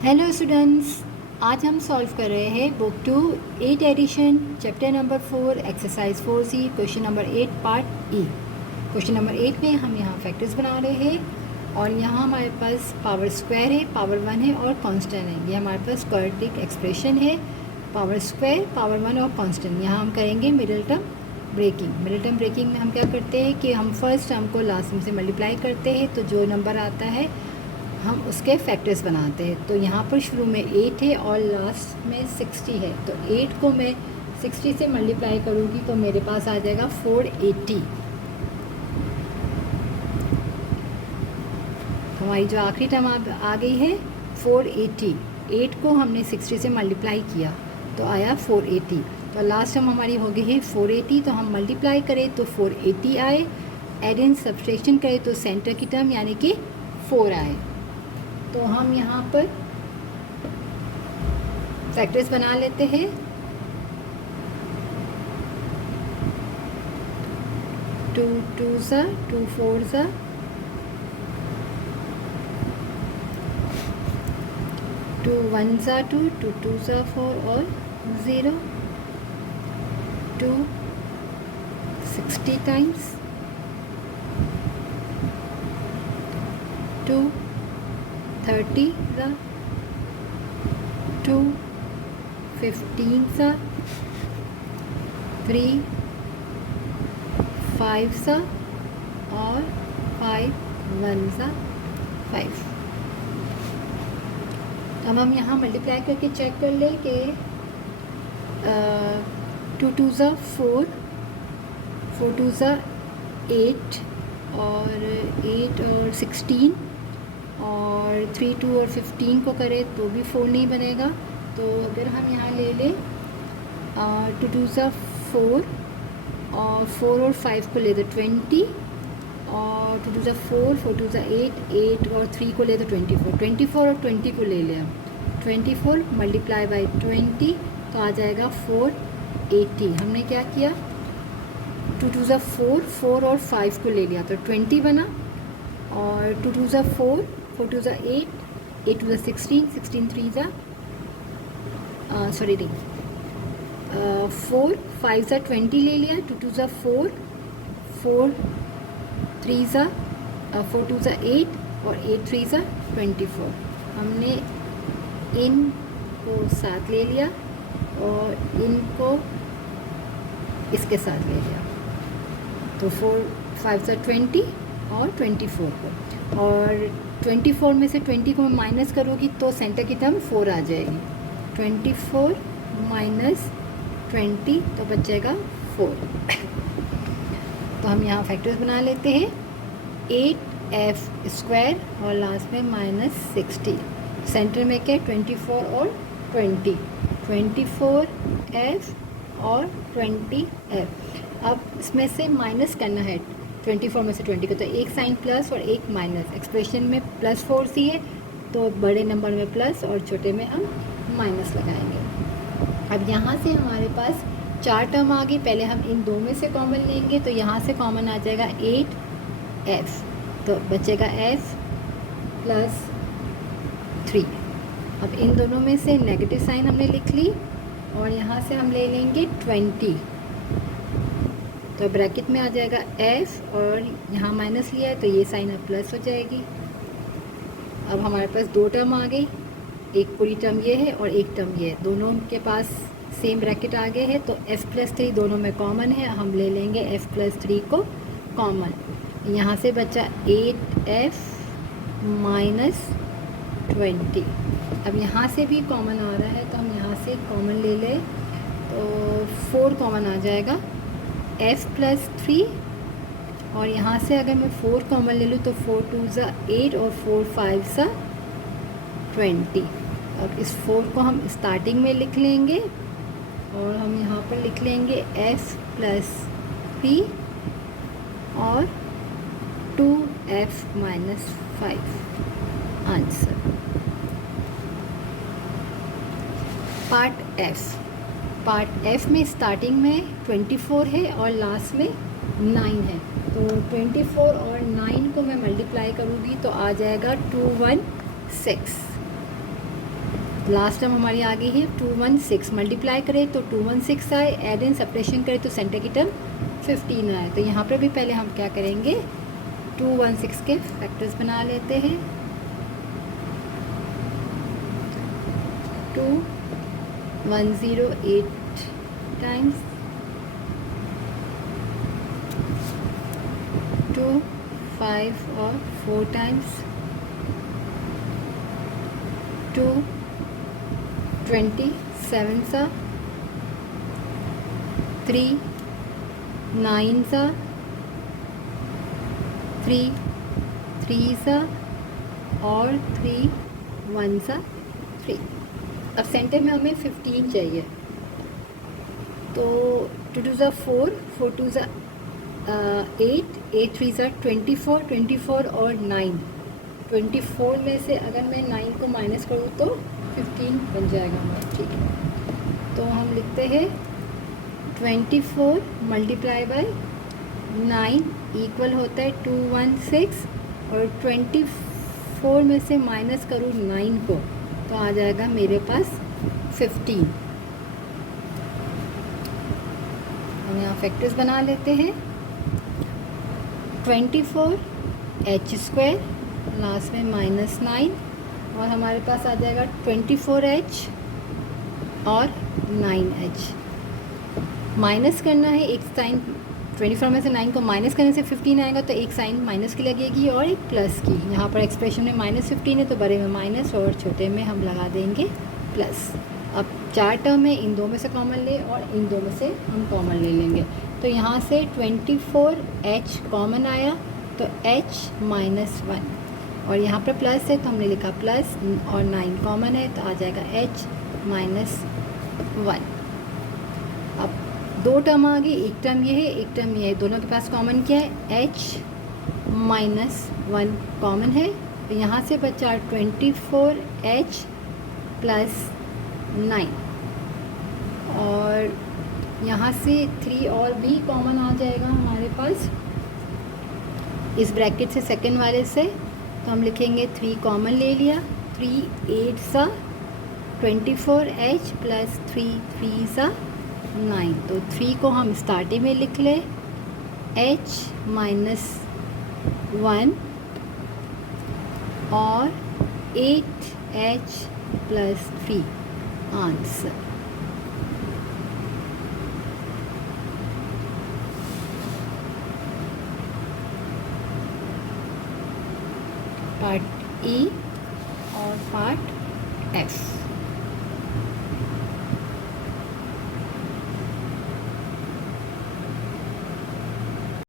Hello students, आज हम solve कर रहे हैं book 2 8 edition chapter number 4 exercise 4C question number 8 part E. Question number 8 में हम यहाँ फैक्टर्स बना रहे हैं और यहाँ हमारे पास पावर स्क्वायर है, पावर 1 है और कांस्टेंट है। ये हमारे पास क्वाड्रेटिक एक्सप्रेशन है, पावर स्क्वायर, पावर 1 और कांस्टेंट। यहाँ हम करेंगे middle term breaking. Middle term breaking में हम क्या करते हैं कि हम फर्स्ट टर्म को लास्ट टर्म से मल्टीप्लाई करते हैं, तो जो नंबर आता है हम उसके फैक्टर्स बनाते हैं। तो यहाँ पर शुरू में 8 है और लास्ट में 60 है, तो 8 को मैं 60 से मल्टीप्लाई करूँगी तो मेरे पास आ जाएगा 480। हमारी जो आखिरी टर्म आ गई है 480। 8 को हमने 60 से मल्टीप्लाई किया तो आया 480। तो लास्ट टर्म हमारी हो गई है 480, तो हम मल्टीप्लाई करें तो 480 आए, एड इन सब्सट्रैक्शन करें तो सेंटर की टर्म यानी कि 4 आए। तो हम यहाँ पर फैक्टर्स बना लेते हैं। टू टू सा, 2 4 सा, 2 1 सा 2, 2 2 सा 4 और 0, 2 60 टाइम्स, 2 30 सा, 2 15 सा, 3 5 सा और 5 1 सा 5। अब हम यहाँ मल्टीप्लाई करके चेक कर लें कि 2 2 सा 4, 4 2 सा 8 और 8 और 16 और 3 2 और 15 को करें तो भी 4 नहीं बनेगा। तो अगर हम यहाँ ले लें 2 2 सा 4 और 4 और 5 को ले दो 20 और 2 2 सा 4, 4 2 सा 8, 8 और 3 को ले दो 24, 24 और 20 को ले लिया, 24 मल्टीप्लाई बाई 20 तो आ जाएगा 480। हमने क्या किया 2 2 सा 4, 4 और 5 को ले लिया तो 20 बना और 2 2 सा 4, 4 2 सा 8, 8 2 सा 16, 16 3 सा 4, 5 सा 20 ले लिया, 2 2 सा 4, 4 3 सा 4 2 सा 8 और 8 3 सा 24। हमने इन को साथ ले लिया और इनको इसके साथ ले लिया, तो 4 5 सा 20 और 24 को, और 24 में से 20 को मैं माइनस करूँगी तो सेंटर की टर्म 4 आ जाएगी। 24 माइनस 20 तो बचेगा 4। तो हम यहाँ फैक्टर्स बना लेते हैं 8f स्क्वायर और लास्ट में माइनस 60। सेंटर में क्या 24 और 20, 24f और 20f। अब इसमें से माइनस करना है 24 में से 20 को, तो एक साइन प्लस और एक माइनस। एक्सप्रेशन में प्लस 4c है तो बड़े नंबर में प्लस और छोटे में हम माइनस लगाएंगे। अब यहाँ से हमारे पास 4 टर्म आ गई। पहले हम इन दो में से कॉमन लेंगे तो यहाँ से कॉमन आ जाएगा 8f, तो बचेगा f प्लस 3। अब इन दोनों में से नेगेटिव साइन हमने लिख ली और यहाँ से हम ले लेंगे 20, तो ब्रैकेट में आ जाएगा f और यहाँ माइनस लिया है तो ये साइन अब प्लस हो जाएगी। अब हमारे पास 2 टर्म आ गई, एक पूरी टर्म ये है और एक टर्म ये है, दोनों के पास सेम ब्रैकेट आ गए हैं तो f प्लस 3 दोनों में कॉमन है, हम ले लेंगे f प्लस 3 को कॉमन। यहाँ से बचा 8f माइनस 20। अब यहाँ से भी कॉमन आ रहा है तो हम यहाँ से कॉमन ले लें तो 4 कॉमन आ जाएगा, f प्लस 3 और यहाँ से अगर मैं 4 कॉमन ले लूँ तो 4 2 सा 8 और 4 5 सा 20। अब इस 4 को हम स्टार्टिंग में लिख लेंगे और हम यहाँ पर लिख लेंगे f प्लस 3 और 2f minus 5 answer. Part f में स्टार्टिंग में 24 है और लास्ट में 9 है, तो 24 और 9 को मैं मल्टीप्लाई करूँगी तो आ जाएगा 216। लास्ट टर्म हमारी आ गई है 216, मल्टीप्लाई करें तो 216 आए, एड इन सब्ट्रैक्शन करें तो सेंटर की टर्म 15 आए। तो यहाँ पर भी पहले हम क्या करेंगे, 216 के फैक्टर्स बना लेते हैं। 2108 टाइम्स 2, 5 और 4 टाइम्स 2, 27 सा 3, 9 सा 3, 3 सा और 3, 1 सा 3। अब सेंटर में हमें 15 चाहिए, तो 2 2 ज़ा 4, 4 2 ज़ा 8, 8 3 ज़ा 24, 24 और 9, 24 में से अगर मैं 9 को माइनस करूँ तो 15 बन जाएगा हमारा, ठीक है। तो हम लिखते हैं 24 मल्टीप्लाई बाय 9 इक्वल होता है 216, और 24 में से माइनस करूँ 9 को तो आ जाएगा मेरे पास 15। हम यहाँ फैक्टर्स बना लेते हैं। 24 h स्क्वायर, लास्ट में -9, और हमारे पास आ जाएगा 24h और 9h। माइनस करना है, एक साइन 24 में से 9 को माइनस करने से 15 आएगा, तो एक साइन माइनस की लगेगी और एक प्लस की। यहाँ पर एक्सप्रेशन में -15 है तो बड़े में माइनस और छोटे में हम लगा देंगे प्लस। अब 4 टर्म है, इन दो में से कॉमन ले और इन दो में से हम कॉमन ले लेंगे। तो यहाँ से 24h कॉमन आया तो h -1, और यहाँ पर प्लस है तो हमने लिखा प्लस, और 9 कॉमन है तो आ जाएगा h -1। अब 2 टर्म आ गई, एक टर्म ये है, एक टर्म ये है, दोनों के पास कॉमन क्या है, h -1 कॉमन है। तो यहाँ से बचा 24h + 9, और यहाँ से 3 और भी कॉमन आ जाएगा हमारे पास इस ब्रैकेट से, सेकंड वाले से। तो हम लिखेंगे 3 कॉमन ले लिया, 3 8 सा 24h + 3 3 सा 9। तो 3 को हम स्टार्टिंग में लिख लें h -1 और 8h + 3 आंसर। पार्ट E और पार्ट F।